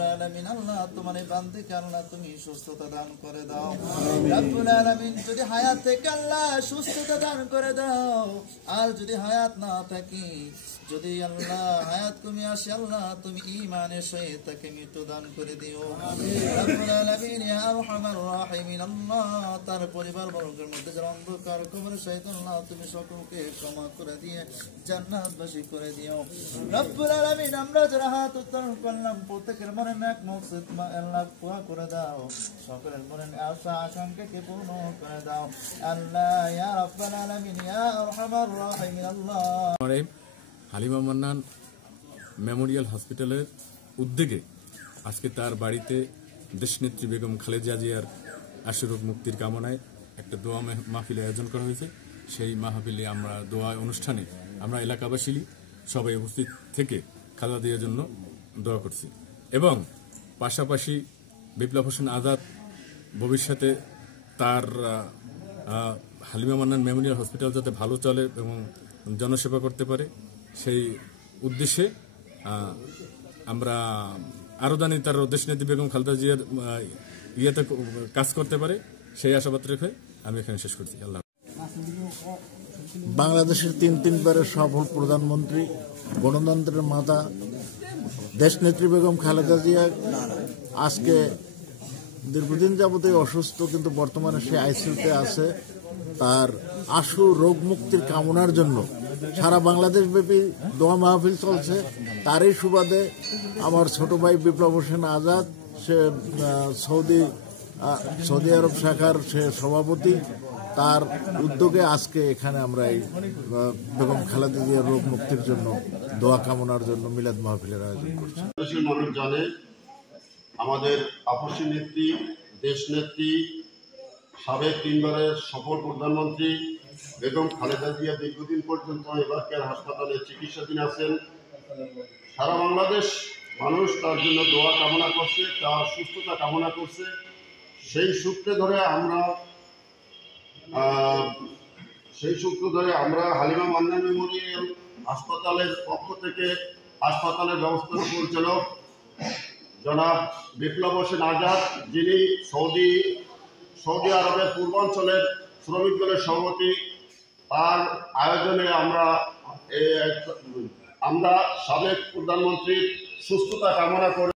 রব্বুল আলামিন আল্লাহ তোমার এই বান্দাকে আল্লাহ তুমি সুস্থতা দান করে দাও রব্বুল আলামিন যদি হায়াত থেকে আল্লাহ সুস্থতা দান করে দাও আর যদি হায়াত না থাকে যদি আল্লাহ হায়াত কমে আসে আল্লাহ তুমি ঈমানের সহিত তাকে মৃত্যু দান করে দিও রব্বুল আলামিন ইয়া আরহামার রাহিমিন আল্লাহ তার পরিবার বর্গের মধ্যে যারা অন্ধকার কবরের সহিত আল্লাহ তুমি সকলকে ক্ষমা করে দিয়ে জান্নাতবাসী করে দিও রব্বুল আলামিন আমরা যারা হাত উত্তোলন করলাম প্রত্যেকের মনে নেক মকসদ আল্লাহ পুরা করে দাও সকলের মনে আশা আকাঙ্ক্ষাকে পূর্ণ করে দাও আল্লাহ ইয়া রাব্বাল আলামিন ইয়া আরহামার রাহিমিন আল্লাহ। হালিমা মান্নান মেমোরিয়াল হসপিটালের উদ্যোগে আজকে তার বাড়িতে দেশনেত্রী বেগম খালেদা জিয়ার আশুরোগ মুক্তির কামনায় একটা দোয়া মাহফিলের আয়োজন করা হয়েছে। সেই মাহফিলে আমরা দোয়া অনুষ্ঠানে আমরা এলাকাবাসী সবাই উপস্থিত থেকে খালেদা জিয়ার জন্য দোয়া করছি এবং পাশাপাশি বিপ্লব হোসেন আজাদ ভবিষ্যতে তার হালিমা মান্নান মেমোরিয়াল হসপিটাল যাতে ভালো চলে এবং জনসেবা করতে পারে সেই উদ্দেশ্যে আমরা আরও জানি তার দেশনেত্রী বেগম খালেদা জিয়ার ইয়েতে কাজ করতে পারে সেই আশাবাদ রেখে আমি এখানে শেষ করছি। আল্লাহ। বাংলাদেশের তিনবারের সফল প্রধানমন্ত্রী গণতন্ত্রের মাতা দেশনেত্রী বেগম খালেদা জিয়া আজকে দীর্ঘদিন যাবতীয় অসুস্থ, কিন্তু বর্তমানে সে আইসিইউতে আছে। তার আশু রোগ মুক্তির কামনার জন্য সারা বাংলাদেশ ব্যাপী দোয়া মাহফিল চলছে। তারই সুবাদে আমার ছোট ভাই বিপ্লব হোসেন আজাদ, সে সৌদি আরব শাখার সে সভাপতি, তার উদ্যোগে আজকে এখানে আমরা এই বেগম খালেদা জিয়ার রোগ মুক্তির জন্য দোয়া কামনার জন্য মিলাদ মাহফিলের আয়োজন করছি। মানুষ জানে আমাদের আপসী নেত্রী, দেশনেত্রী, সাবেক তিনবারের সফল প্রধানমন্ত্রী বেগম খালেদা জিয়া দীর্ঘদিন পর্যন্ত এবার কেয়ার হাসপাতালে চিকিৎসাধীন আছেন। সারা বাংলাদেশ মানুষ তার জন্য দোয়া কামনা করছে, তার সুস্থতা কামনা করছে। সেই সূত্রে ধরে আমরা হালিমা মান্নান মেমোরিয়াল হাসপাতালের পক্ষ থেকে হাসপাতালের ব্যবস্থাপনা পরিচালক জনাব বিপ্লব হোসেন আজাদ, যিনি সৌদি আরবের পূর্বাঞ্চলের শ্রমিক দলের সভাপতি, তার আয়োজনে আমরা সাবেক প্রধানমন্ত্রীর সুস্থতা কামনা করে